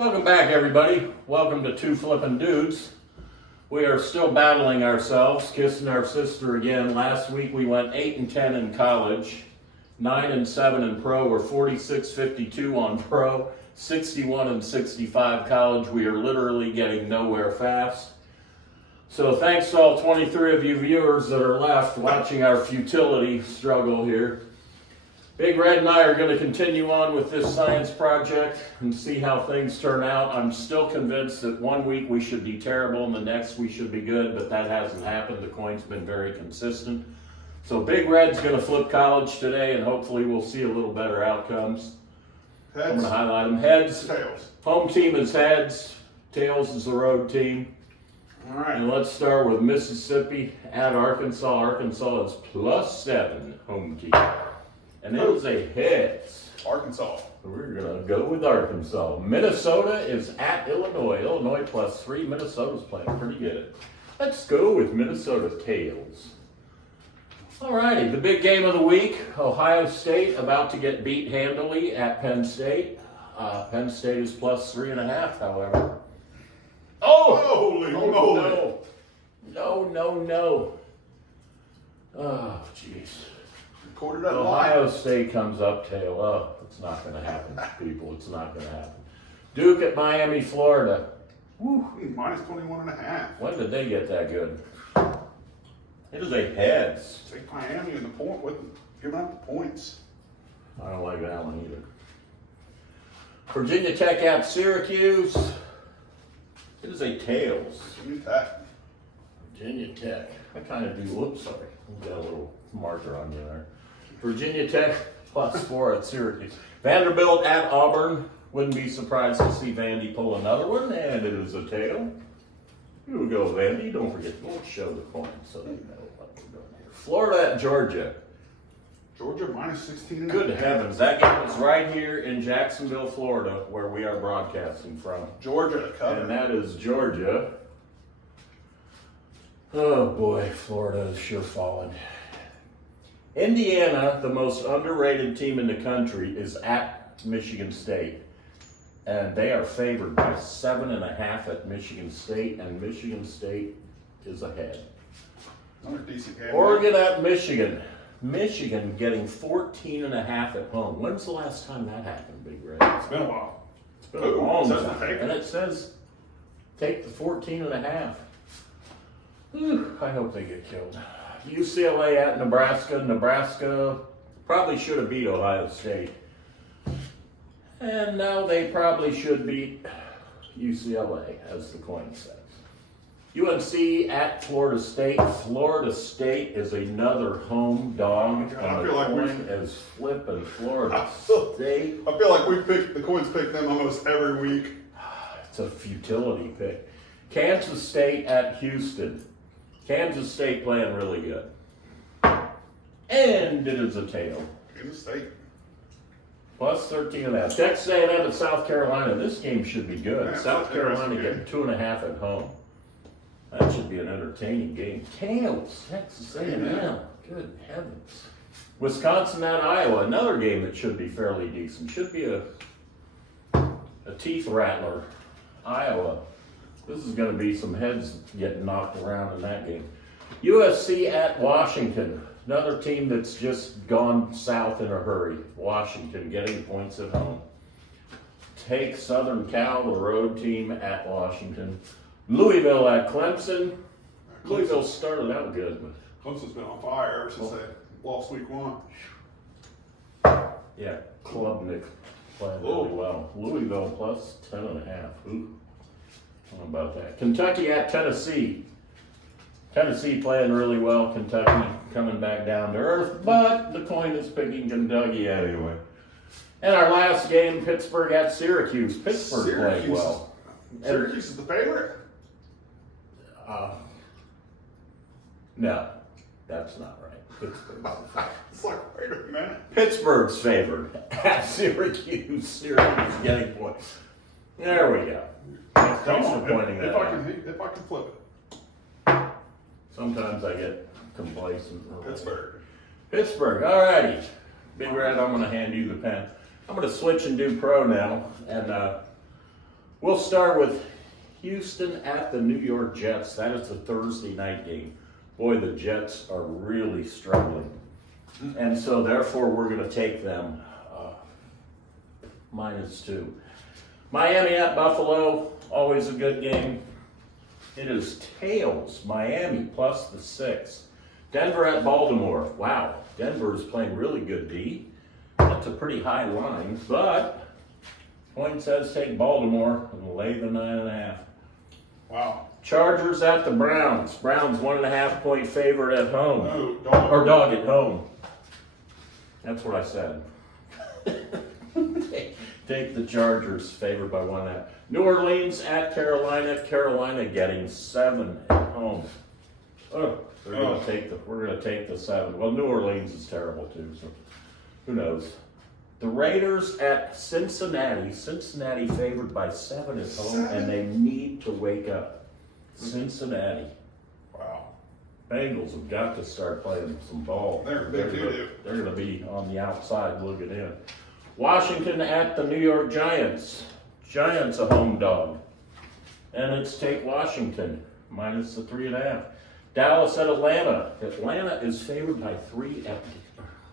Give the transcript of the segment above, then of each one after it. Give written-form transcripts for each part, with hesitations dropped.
Welcome back, everybody. Welcome to Two Flippin' Dudes. We are still battling ourselves, kissing our sister again. Last week we went 8-10 in college, 9-7 in pro. We're 46-52 on pro, 61-65 college. We are literally getting nowhere fast. So thanks to all 23 of you viewers that are left watching our futility struggle here. Big Red and I are going to continue on with this science project and see how things turn out. I'm still convinced that one week we should be terrible and the next we should be good, but that hasn't happened. The coin's been very consistent. So Big Red's going to flip college today and hopefully we'll see a little better outcomes. Heads. I'm going to highlight them. Heads. Tails. Home team is heads. Tails is the road team. All right. And let's start with Mississippi at Arkansas. Arkansas is +7 home team. And it was a heads. Arkansas. We're going to go with Arkansas. Minnesota is at Illinois. Illinois +3. Minnesota's playing pretty good. Let's go with Minnesota tails. All righty, the big game of the week. Ohio State about to get beat handily at Penn State. Penn State is +3.5, however. Oh! Holy moly. No. Oh, jeez. Recorded that Ohio live. State comes up tail. Oh, it's not going to happen, people. It's not going to happen. Duke at Miami, Florida. Woo. Minus 21.5. When did they get that good? It is a heads. Take Miami in the point with giving up the points. I don't like that one either. Virginia Tech at Syracuse. It is a tails. Give me that. Virginia Tech. I kind of do. Whoops, sorry. Got a little marker on you there. Virginia Tech +4 at Syracuse. Vanderbilt at Auburn. Wouldn't be surprised to see Vandy pull another one, and it is a tail. Here we go, Vandy. Don't forget, we'll show the coin so they know what we're doing here. Florida at Georgia. Georgia minus 16. Good heavens, that game is right here in Jacksonville, Florida, where we are broadcasting from. Georgia to cover. And that is Georgia. Oh boy, Florida is sure falling. Indiana, the most underrated team in the country, is at Michigan State. And they are favored by 7.5 at Michigan State, and Michigan State is ahead. Another decent game. Oregon at Michigan. Michigan getting 14.5 at home. When's the last time that happened, Big Red? It's been a while. It's been a long it says time. take it. And it says take the 14.5. Whew, I hope they get killed. UCLA at Nebraska. Nebraska probably should have beat Ohio State. And now they probably should beat UCLA, as the coin says. UNC at Florida State. Florida State is another home dog. God, I and the feel like coin is flipping Florida I feel- State. I feel like the coins pick them almost every week. It's a futility pick. Kansas State at Houston. Kansas State playing really good. And it is a tail. Kansas State. +13.5. Texas A&M at South Carolina. This game should be good. Yeah, South Carolina interesting getting 2.5 at home. That should be an entertaining game. Tails, Texas A&M. Good heavens. Wisconsin at Iowa. Another game that should be fairly decent. Should be a teeth rattler. Iowa. This is going to be some heads getting knocked around in that game. USC at Washington. Another team that's just gone south in a hurry. Washington getting points at home. Take Southern Cal, the road team at Washington. Louisville at Clemson. Louisville started out good, but Clemson's been on fire ever since they lost week 1. yeah, Klubnik playing really well. Louisville +10.5. Ooh, I don't know about that. Kentucky at Tennessee. Tennessee playing really well. Kentucky coming back down to earth, but the coin is picking Kentucky anyway. And our last game, Pittsburgh at Syracuse. Pittsburgh played well. Syracuse is the favorite. No, that's not right. Pittsburgh's the favorite. It's like, wait a minute. Pittsburgh's favored at Syracuse. Syracuse getting points. There we go. Thanks for pointing that out. If I can flip it. Sometimes I get complacent. Pittsburgh. All righty. Big Red, I'm going to hand you the pen. I'm going to switch and do pro now. And We'll start with Houston at the New York Jets. That is a Thursday night game. Boy, the Jets are really struggling. And so therefore we're going to take them -2. Miami at Buffalo, always a good game. It is tails, Miami plus the 6. Denver at Baltimore. Wow, Denver is playing really good D. That's a pretty high line, but point says take Baltimore and lay the 9.5. Wow. Chargers at the Browns. Browns 1.5 point favorite at home. No, dog. Or dog at home. That's what I said. Take the Chargers favored by 1.5. New Orleans at Carolina. Carolina getting 7 at home. Oh, we're gonna take the 7. Well, New Orleans is terrible too, so who knows? The Raiders at Cincinnati. Cincinnati favored by 7 at home, and they need to wake up. Cincinnati. Wow. Bengals have got to start playing some ball. They're big doo-doo. They're going to be on the outside looking in. Washington at the New York Giants. Giants a home dog. And it's take Washington minus the 3.5. Dallas at Atlanta. Atlanta is favored by 3 at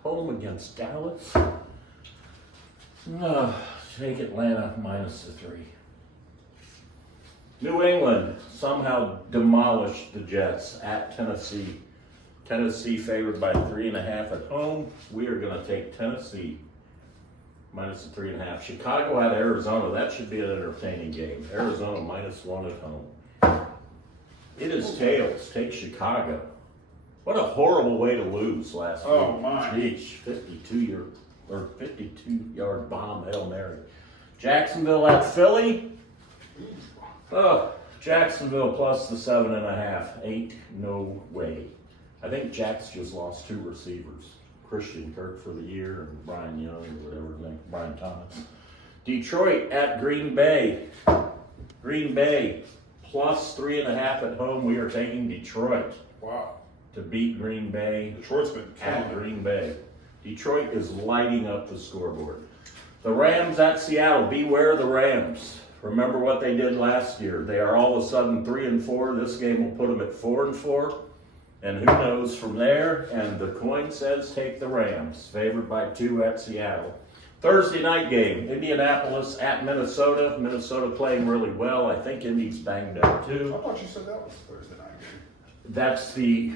home against Dallas. Take Atlanta minus the 3. New England somehow demolished the Jets at Tennessee. Tennessee favored by 3.5 at home. We are going to take Tennessee minus the 3.5. Chicago at Arizona. That should be an entertaining game. Arizona -1 at home. It is tails. Take Chicago. What a horrible way to lose last week. Oh, my. Geez, 52-yard bomb Hail Mary. Jacksonville at Philly. Oh, Jacksonville plus the 7.5. 8, no way. I think Jack's just lost 2 receivers. Christian Kirk for the year and Brian Young or whatever his name, Brian Thomas. Detroit at Green Bay. Green Bay plus 3.5 at home. We are taking Detroit Wow. to beat Green Bay Detroit's been at killing it. Green Bay. Detroit is lighting up the scoreboard. The Rams at Seattle. Beware the Rams. Remember what they did last year. They are all of a sudden 3-4. This game will put them at 4-4. And who knows from there? And the coin says take the Rams. Favored by 2 at Seattle. Thursday night game. Indianapolis at Minnesota. Minnesota playing really well. I think Indy's banged up I too. thought you said that was Thursday night game. That's the,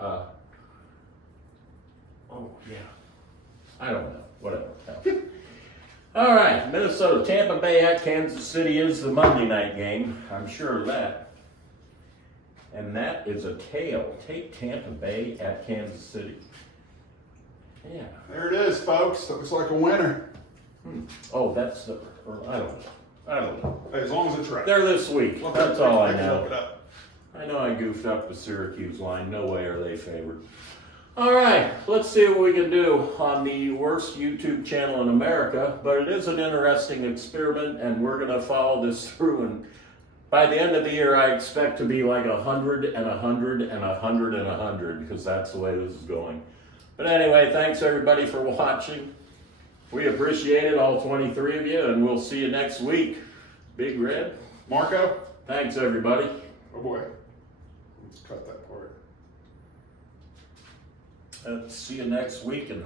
oh yeah, I don't know, whatever. All right, Minnesota, Tampa Bay at Kansas City is the Monday night game. I'm sure of that. And that is a tail. Take Tampa Bay at Kansas City. Yeah. There it is, folks. Looks like a winner. Oh, that's the, or I don't know. Hey, as long as it's right. They're this week. Look, That's all I can know. Look it up. I know I goofed up the Syracuse line. No way are they favored. All right, let's see what we can do on the worst YouTube channel in America. But it is an interesting experiment, and we're going to follow this through. And by the end of the year, I expect to be like 100 and 100 and 100 and 100, because that's the way this is going. But anyway, thanks everybody for watching. We appreciate it, all 23 of you, and we'll see you next week. Big Red. Marco? Thanks everybody. Oh boy. Let's cut that part. See you next week and